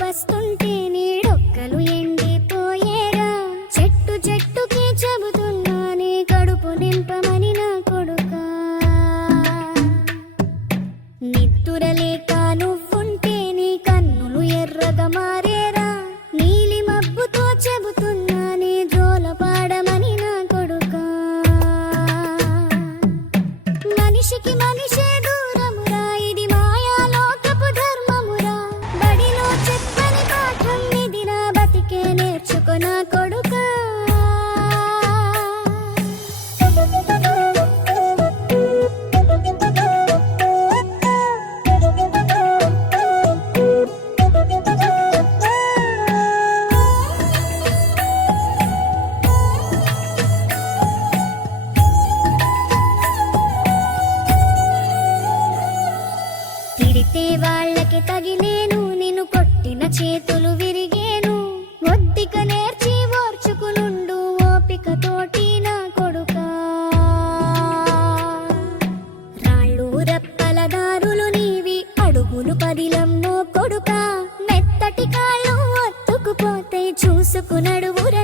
వస్తుంటే నీడొక్కలు ఎండిపోయేరా. చెట్టు చెట్టుకి చెబుతున్నానే కడుపు నింపమని నా కొడుకా. నిద్దురలేక నువ్వుంటే నీ కన్నులు ఎర్రగా మారేరా. నీలి మబ్బుతో చెబుతున్నానే జోలపాడమని నా కొడుకా. మనిషికి మనిషే దూరమురా, ఇది మాయాలోకపు ధర్మమురా. బడిలో చెప్పని పాఠం ఇదిరా, బతికే నేర్చుకో నా కొడుకా. తిడితే వాళ్ళకి తగిలేను, నిన్ను కొట్టిన చేతులు విరిగేను. ఒద్దిక నేర్చి ఓర్చుకునుండు ఓపిక తోటి నా కొడుకా. రాళ్ళు రెప్పల దారులు నీవి, అడుగులు పదిలమ్మో కొడుకా. మెత్తటి కాళ్ళు ఒత్తుకుపోతే చూసుకునడువుర